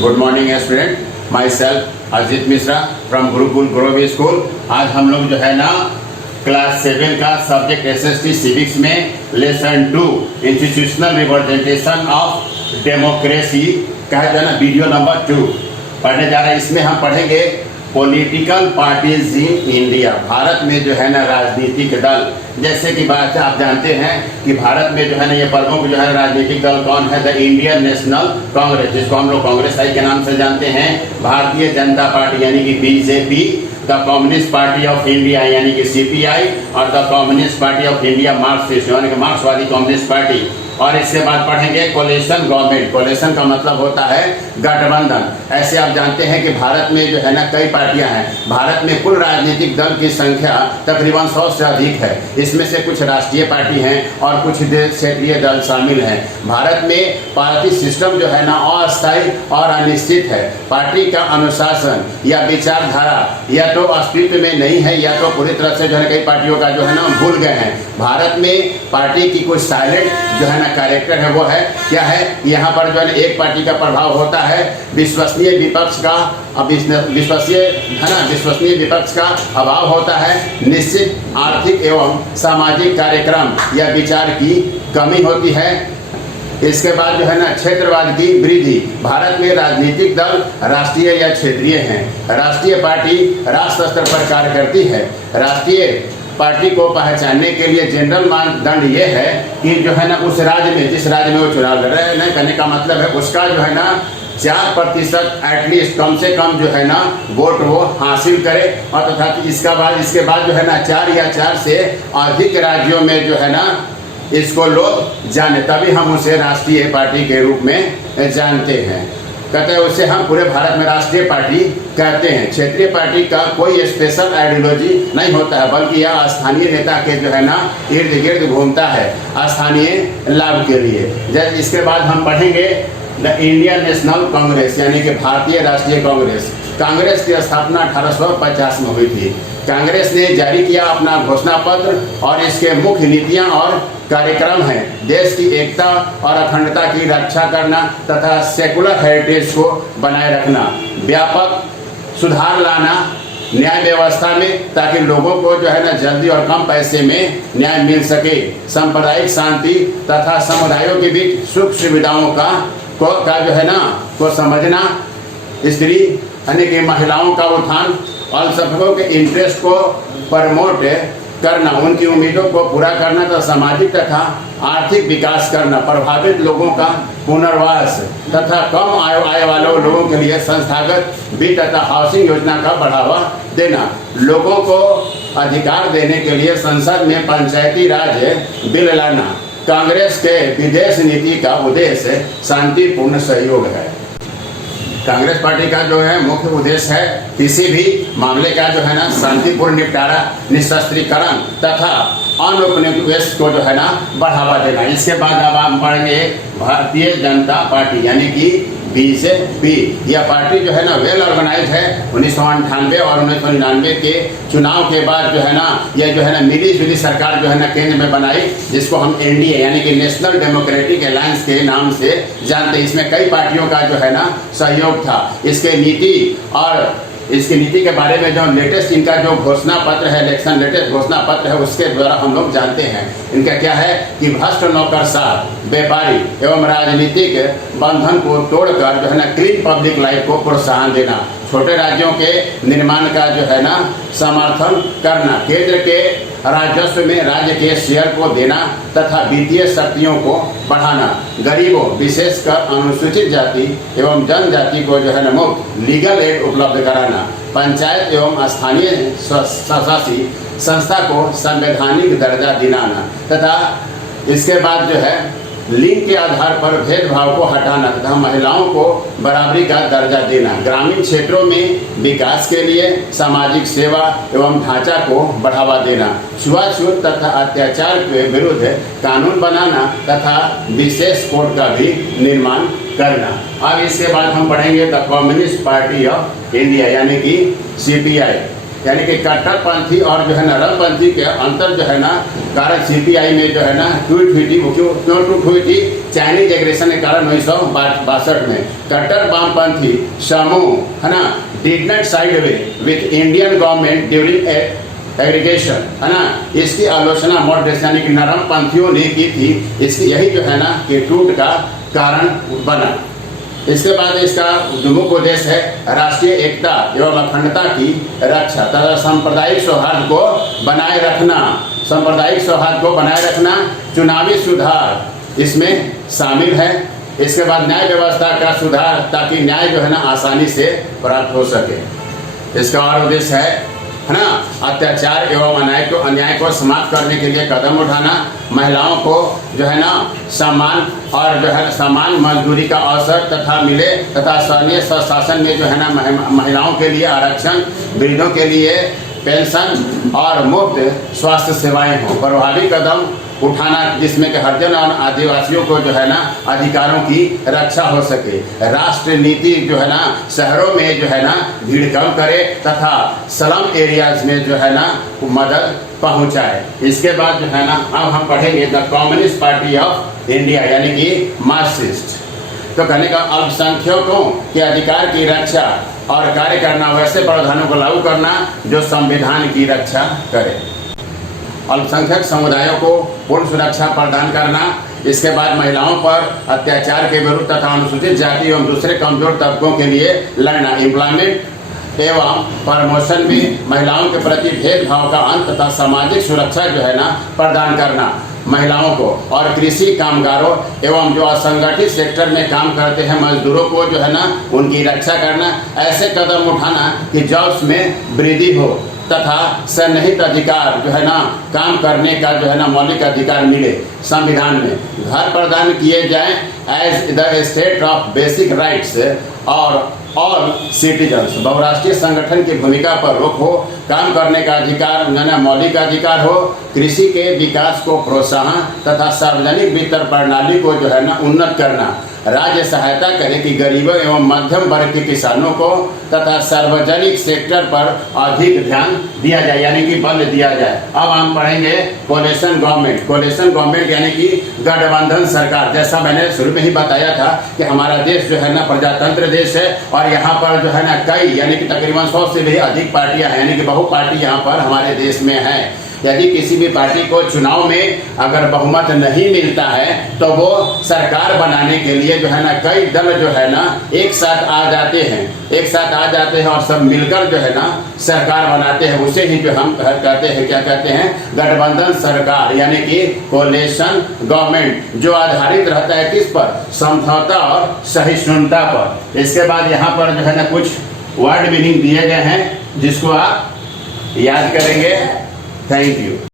Good morning student, my self Ajit Mishra from Gurukul groovy school. आज हम लोग जो है ना क्लास 7 का सब्जेक्ट एसएसटी सिविक्स में lesson 2 institutional representation of democracy का है ना वीडियो नंबर 2 पढ़ने जा रहे हैं। इसमें हम पढ़ेंगे political parties in India, Bharat में जो है ना राजनीतिक दल। जैसे कि बात है, आप जानते हैं कि भारत में जो है ना ये प्रमुख जो है राजनीतिक दल कौन है, द इंडियन नेशनल कांग्रेस, जिसको हम लोग कांग्रेस आई के नाम से जानते हैं, भारतीय जनता पार्टी यानी कि BJP, the communist party of India यानी कि सीपीआई और the communist party of India Marxist यानी कि मार्क्सवादी कम्युनिस्ट पार्टी। और इसके बाद पढ़ेंगे कोलिशन गवर्नमेंट। कोलिशन का मतलब होता है गठबंधन। ऐसे आप जानते हैं कि भारत में जो है ना कई पार्टियां हैं। भारत में कुल राजनीतिक दल की संख्या तकरीबन 100 से अधिक है। इसमें से कुछ राष्ट्रीय पार्टी हैं और कुछ क्षेत्रीय दल शामिल हैं। भारत में पार्टी सिस्टम जो है ना अस्थायी और अनिश्चित है। पार्टी का अनुशासन या विचारधारा या तो अस्तित्व में नहीं है या तो पूरी तरह से जो है कई पार्टियों का जो है ना भूल गए हैं। भारत में पार्टी की कुछ साइलेंट जो है ना कैरेक्टर है, वो है क्या है, यहाँ पर जो है एक पार्टी का प्रभाव होता है, विश्वसनीय विपक्ष का विश्वसनीय विपक्ष का अभाव होता है, निश्चित आर्थिक एवं सामाजिक कार्यक्रम या विचार की कमी होती है। इसके बाद जो है ना क्षेत्रवाद की वृद्धि। भारत में राजनीतिक दल राष्ट्रीय या क्षेत्रीय हैं। राष्ट्रीय पार्टी राष्ट्र स्तर पर कार्य करती है। राष्ट्रीय पार्टी को पहचानने के लिए जनरल मानदंड ये है कि जो है ना उस राज्य में, जिस राज्य में वो चुनाव लड़ रहे हैं, नहीं कहने का मतलब है उसका जो है ना 4% एटलीस्ट कम से कम जो है ना वोट वो हासिल करे। और तथा इसके बाद जो है ना 4 या 4 से अधिक राज्यों में जो है ना इसको लोग जाने, तभी हम उसे राष्ट्रीय पार्टी के रूप में जानते हैं। कहते हैं उसे हम पूरे भारत में राष्ट्रीय पार्टी कहते हैं। क्षेत्रीय पार्टी का कोई स्पेशल आइडियोलॉजी नहीं होता है, बल्कि यह स्थानीय नेता के जो है ना इर्द गिर्द घूमता है स्थानीय लाभ के लिए। जैसे इसके बाद हम पढ़ेंगे द इंडियन नेशनल कांग्रेस यानी कि भारतीय राष्ट्रीय कांग्रेस। कांग्रेस की स्थापना 1850 में हुई थी। कांग्रेस ने जारी किया अपना घोषणा पत्र और इसके मुख्य नीतियां और कार्यक्रम हैं देश की एकता और अखंडता की रक्षा करना तथा सेकुलर हेरिटेज को बनाए रखना, व्यापक सुधार लाना न्याय व्यवस्था में ताकि लोगों को जो है ना जल्दी और कम पैसे में न्याय मिल सके, सांप्रदायिक शांति तथा समुदायों के बीच सुख सुविधाओं का जो है ना को समझना, स्त्री यानी कि महिलाओं का उत्थान, अल्पसंख्यकों के इंटरेस्ट को प्रमोट करना, उनकी उम्मीदों को पूरा करना तथा सामाजिक तथा आर्थिक विकास करना, प्रभावित लोगों का पुनर्वास तथा कम आय वाले लोगों के लिए संस्थागत वित्त तथा हाउसिंग योजना का बढ़ावा देना, लोगों को अधिकार देने के लिए संसद में पंचायती राज बिल लाना। कांग्रेस के विदेश नीति का उद्देश्य शांतिपूर्ण सहयोग है। कांग्रेस पार्टी का जो है मुख्य उद्देश्य है किसी भी मामले का जो है ना शांतिपूर्ण निपटारा, निशस्त्रीकरण तथा अनुपनिवेश को जो है ना बढ़ावा देना। इसके बाद अब हम पढ़ेंगे भारतीय जनता पार्टी यानी कि बीजेपी। यह पार्टी जो है ना वेल ऑर्गेनाइज है। 1998 और 1999 के चुनाव के बाद जो है ना यह जो है ना मिली जुली सरकार जो है ना केंद्र में बनाई, जिसको हम एनडीए यानी कि नेशनल डेमोक्रेटिक अलायंस के नाम से जानते हैं। इसमें कई पार्टियों का जो है ना सहयोग था। इसके नीति के बारे में जो लेटेस्ट इनका जो घोषणा पत्र है, इलेक्शन लेटेस्ट घोषणा पत्र है, उसके द्वारा हम लोग जानते हैं। इनका क्या है कि भ्रष्ट नौकरशाह, व्यापारी एवं राजनीतिक बंधन को तोड़कर जो है ना क्लीन पब्लिक लाइफ को प्रोत्साहन देना, छोटे राज्यों के निर्माण का जो है ना समर्थन करना, केंद्र के राजस्व में राज्य के शेयर को देना तथा वित्तीय शक्तियों को बढ़ाना, गरीबों विशेषकर अनुसूचित जाति एवं जनजाति को जो है ना मुफ्त लीगल एड उपलब्ध कराना, पंचायत एवं स्थानीय स्वशासी संस्था को संवैधानिक दर्जा दिलाना तथा इसके बाद जो है लिंग के आधार पर भेदभाव को हटाना तथा महिलाओं को बराबरी का दर्जा देना, ग्रामीण क्षेत्रों में विकास के लिए सामाजिक सेवा एवं ढांचा को बढ़ावा देना, छुआछूत तथा अत्याचार के विरुद्ध कानून बनाना तथा विशेष कोर्ट का भी निर्माण करना। अब इसके बाद हम पढ़ेंगे the communist party of India यानी कि सीपीआई। यानी कि कट्टरपंथी और जो है नरमपंथी के अंतर जो है ना कारण सीपीआई में जो है ना टूट हुई थी। वो क्यों टूट हुई थी? चाइनीज एग्रेशन के कारण 1962 में कट्टर वामपंथी समूह है ना did not side with Indian government during aggregation है ना, इसकी आलोचना मॉडरेट्स यानी कि नरमपंथियों ने की थी। इसकी यही जो है ना कि टूट का कारण बना। इसके बाद इसका जो मुख्य उद्देश्य है राष्ट्रीय एकता एवं अखंडता की रक्षा तथा सांप्रदायिक सौहार्द को बनाए रखना। सांप्रदायिक सौहार्द को बनाए रखना, चुनावी सुधार इसमें शामिल है। इसके बाद न्याय व्यवस्था का सुधार ताकि न्याय जो है ना आसानी से प्राप्त हो सके। इसका और उद्देश्य है ना अत्याचार एवं अन्याय को समाप्त करने के लिए कदम उठाना, महिलाओं को जो है ना सम्मान और जो है समान मजदूरी का अवसर तथा मिले तथा स्थानीय स्वशासन में जो है ना महिलाओं के लिए आरक्षण, वृद्धों के लिए पेंशन और मुफ्त स्वास्थ्य सेवाएं हो। प्रभावी कदम उठाना जिसमें कि हरिजन और आदिवासियों को जो है ना अधिकारों की रक्षा हो सके। राष्ट्र नीति जो है ना शहरों में जो है ना भीड़ कम करे तथा स्लम एरियाज में जो है ना मदद पहुंचाए। इसके बाद जो है ना अब हम पढ़ेंगे the communist party of India यानी कि मार्क्सिस्ट। तो कहने का अल्पसंख्यकों के अधिकार की रक्षा और कार्य करना, वैसे प्रावधानों को लागू करना जो संविधान की रक्षा करे। अल्पसंख्यक समुदायों को पूर्ण सुरक्षा प्रदान करना। इसके बाद महिलाओं पर अत्याचार के विरुद्ध तथा अनुसूचित जाति एवं दूसरे कमजोर तबकों के लिए लड़ना। एम्प्लॉयमेंट एवं प्रमोशन में महिलाओं के प्रति भेदभाव का अंत तथा सामाजिक सुरक्षा जो है ना प्रदान करना महिलाओं को। और कृषि कामगारों एवं जो असंगठित सेक्टर में काम करते हैं मजदूरों को जो है ना उनकी रक्षा करना। ऐसे कदम उठाना कि जॉब्स में वृद्धि हो तथा सन्निहित अधिकार जो है ना काम करने का जो है ना मौलिक अधिकार मिले। संविधान में घर प्रदान किए जाएं as the state of basic rights और ऑल सिटीजन्स। बहुराष्ट्रीय संगठन की भूमिका पर रोक हो, काम करने का अधिकार यानी मौलिक अधिकार हो, कृषि के विकास को प्रोत्साहन तथा सार्वजनिक वितरण प्रणाली को जो है ना उन्नत करना। राज्य सहायता करे कि गरीबों एवं मध्यम वर्ग के किसानों को तथा सार्वजनिक सेक्टर पर अधिक ध्यान दिया जाए यानी कि बल दिया जाए। अब हम पढ़ेंगे कोलिशन गवर्नमेंट। कोलिशन गवर्नमेंट यानी कि गठबंधन सरकार। जैसा मैंने शुरू में ही बताया था कि हमारा देश जो है ना प्रजातंत्र देश है और यहाँ पर जो है ना कई यानी कि तकरीबन 100 से भी अधिक पार्टियां हैं यानी कि बहुपार्टी यहाँ पर हमारे देश में है। यदि किसी भी पार्टी को चुनाव में अगर बहुमत नहीं मिलता है तो वो सरकार बनाने के लिए जो है ना कई दल जो है ना एक साथ आ जाते हैं और सब मिलकर जो है ना सरकार बनाते हैं। उसे ही जो हम कहते हैं क्या कहते हैं गठबंधन सरकार यानी कि कोलिशन गवर्नमेंट, जो आधारित रहता है किस पर? समझौता और सहिष्णुता पर। इसके बाद यहाँ पर जो है ना कुछ वर्ड मीनिंग दिए गए हैं जिसको आप याद करेंगे। Thank you.